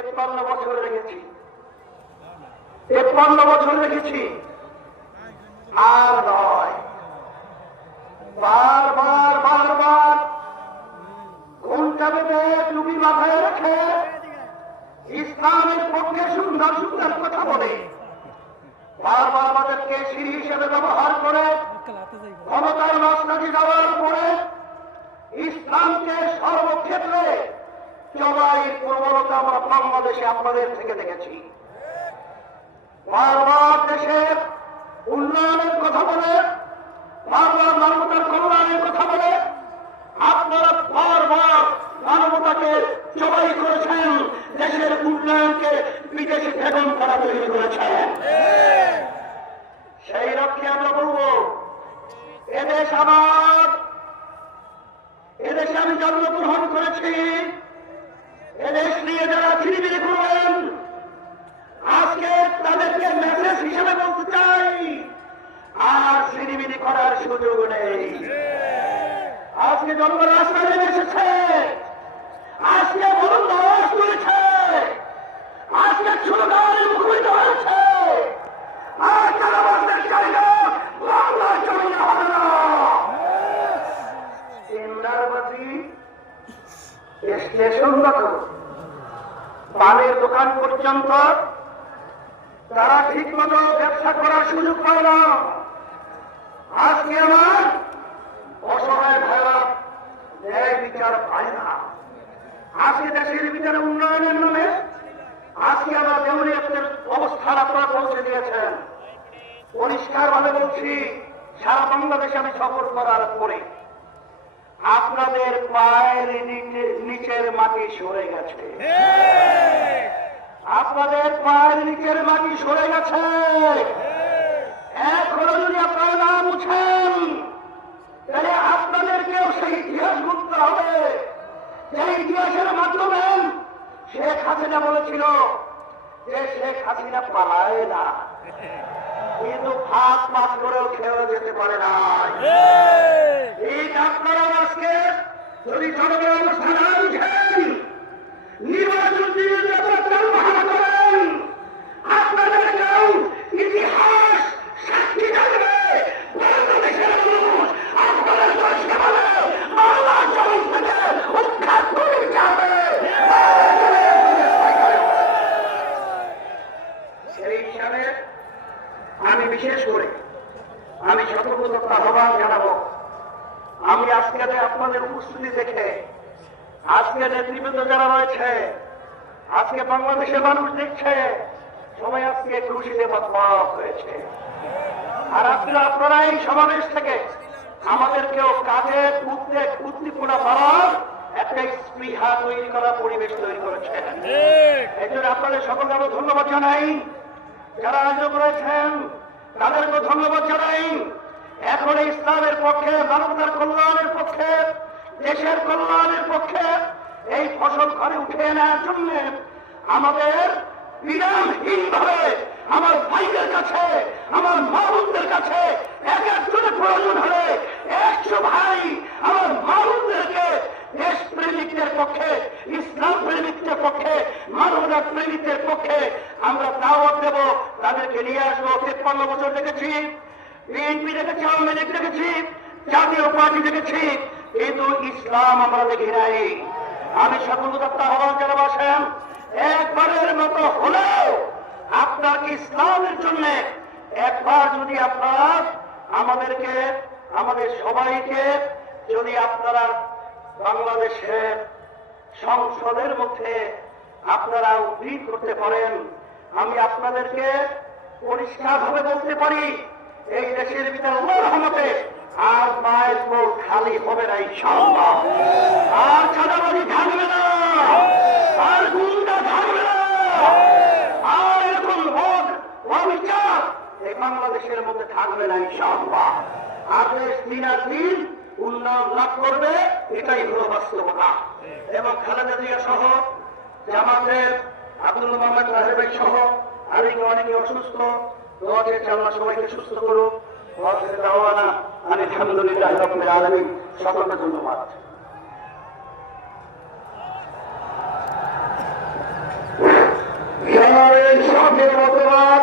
53 বছর রেখেছি, 53 বছর রেখেছি, আর নয়, বারবার বারবার ঘোমটা বেঁধে টুপি মাথায় রেখে ইসলামের পক্ষে সুন্দর সুন্দর কথা বলে বারবার আমাদেরকে সিঁড়ি হিসেবে ব্যবহার করে ক্ষমতার মসনদে যাওয়ার পরে ইসলামকে সর্বক্ষেত্রে জবাইয়ের প্রবণতা আমরা বাংলাদেশে আপনাদের থেকে দেখেছি। বারবার দেশের উন্নয়নের কথা বলে, বারবার মানবতার কল্যাণের কথা বলে আপনারা বারবার মানবতাকে জবাই করেছেন, দেশের উন্নয়নকে বিদেশি বেগম করা তৈরি করেছেন। সেই লক্ষ্যে আমরা বলব, এদেশ আমার, এদেশে আমি জন্মগ্রহণ করেছি, এদেশ নিয়ে যারা ছিনিমিনি করবেন আজকে তাদেরকে মেসেজ হিসেবে বলতে চাই, আর ছিনিমিনি করার সুযোগ নেই। আজকে জনগণ রাস্তায় নেমে এসেছে, আজকে বলুন আওয়াজ তুলেছে, আজকে স্লোগানে মুখরিত হয়েছে, আর কারাবাসের জায়গা বাংলার জমিনে হবে না। ইন্দারবাজি স্টেশন মতো পানের দোকান পর্যন্ত তারা ঠিক মতো ব্যবসা করার সুযোগ পায় না। আজকে আমার অসহায় ভাইরা ন্যায় বিচার পায় না। আজকে দেশের বিচারে উন্নয়নের নামে আজকে আমরা দেউলিয়াতের অবস্থান আপনারা পৌঁছে দিয়েছেন। পরিষ্কার ভাবে বলছি, সারা বাংলাদেশে আমি সফর করার পরে আপনাদের পায়ের নিচের মাটি সরে গেছে, আপনাদের পায়ের নিচের মাটি সরে গেছে। এখনো যদি আপনারা না মুছেন তাহলে আপনাদেরকেও সেই ইতিহাস ঘুরতে হবে, যে ইতিহাসের মাধ্যমে শেখ হাসিনা বলেছিল যে শেখ হাসিনা পালায় না, কিন্তু ভাত পাত করেও খেয়ে যেতে পারে না। এই আপনারা আজকে যদি জনগণ অবস্থা না বুঝেন, নির্বাচন দিয়ে বাহানা করেন, আপনাদেরকেও ইতিহাস সাক্ষী থাকবে। বাংলাদেশের মানুষ আপনাদের সঙ্গে বলে আল্লাহ জমিন থেকে উৎখাত করে যাবে। সেই হিসাবে আমি বিশেষ করে আমি সতর্কতা আহ্বান জানাবো। আমি আজকে আপনাদের উপস্থিতি দেখে, আজকে নেতৃবৃন্দ যারা রয়েছে, আজকে বাংলাদেশের মানুষ দেখছে, সবাই আজকে খুশিতে মাতলাভ হয়েছে। আর আজকে আপনারা এই সমাবেশ থেকে আমাদেরকেও কাজে উদ্দীপনা বাড়ার একটা স্পৃহা তৈরি করার পরিবেশ তৈরি করেছেন। এই জন্য আপনাদের সকলকে আমরা ধন্যবাদ জানাই। যারা আয়োজক রয়েছেন তাদেরকে ধন্যবাদ জানাই। এখন ইসলামের পক্ষে, মানবতার কল্যাণের পক্ষে, দেশের কল্যাণের পক্ষে এই ফসল ঘরে উঠে নেওয়ার জন্য আমাদের বিরামহীন ভাবে আমার ভাইদের কাছে, আমার মা বোনদের কাছে এক একজনের প্রয়োজন হলে 100 ভাই আমার মা বোনদেরকে দেশ প্রেমিকদের পক্ষে, ইসলাম প্রেমিকদের পক্ষে, মানবতা প্রেমিকদের পক্ষে আমরা দাওয়াত দেব। তাদেরকে নিয়ে আসবো। 53 বছর দেখেছি, বিএনপি দেখেছি, আওয়ামী লীগ দেখেছি, জাতীয় পার্টি দেখেছি, কিন্তু ইসলাম আমরা দেখি নাই। আমি সকল আহ্বান জানাবাসেন, একবারের মতো হলেও আপনার ইসলামের জন্য একবার যদি আপনারা আমাদেরকে, আমাদের সবাইকে যদি আপনারা বাংলাদেশের সংসদের মধ্যে আপনারা উদ্ভিদ করতে পারেন, আমি আপনাদেরকে পরিষ্কার ভাবে বলতে পারি এই দেশের ভিতরে আল্লাহর রহমতে আর মায়ের কোল খালি হবে না ইনশাআল্লাহ। আর চাঁদাবাজি থাকবে না, আর গুন্ডা থাকবে না, আর এরকম ভোট অবিচার এই বাংলাদেশের মধ্যে থাকবে না ইনশাআল্লাহ। আর দেশ দিনার দিন উন্নয়ন লাভ করবে, এটাই হলো বাস্তবতা। এবং খালেদা জিয়া সহ জামাতের আব্দুল মোহাম্মদ রাহের ভাই সহ অনেকে অসুস্থ, দোয়া চেয়েছে আল্লাহ সবাইকে সুস্থ করুক। আলহামদুলিল্লাহ রাব্বিল আলামিন। সকলকে ধন্যবাদ। পক্ষের মতবাদ